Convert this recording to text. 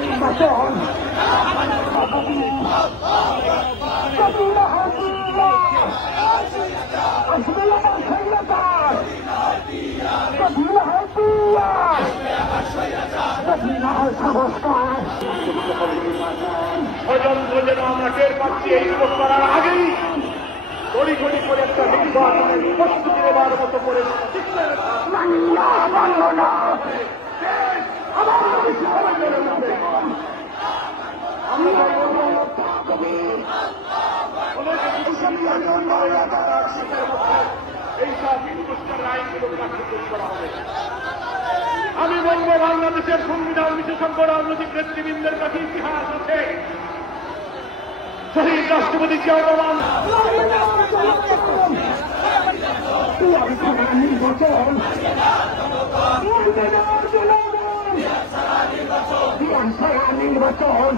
নির্বাচন স্বতন্ত্র যেন আমরা টের পাচ্ছি এই লোক করার আগেই গড়ি গড়ি করে একটা নির্বাচনের প্রস্তুতি নেবার মতো করে এইসব হিন্দুস্তান আইনগুলো কার্যকর করা হবে। আমি বলবো বাংলাদেশের সংবিধান বিশেষজ্ঞ রাজনৈতিক নেতৃবৃন্দের কাছে ইতিহাস আছে। শহীদ রাষ্ট্রপতি জিয়াউর রহমান নির্বাচন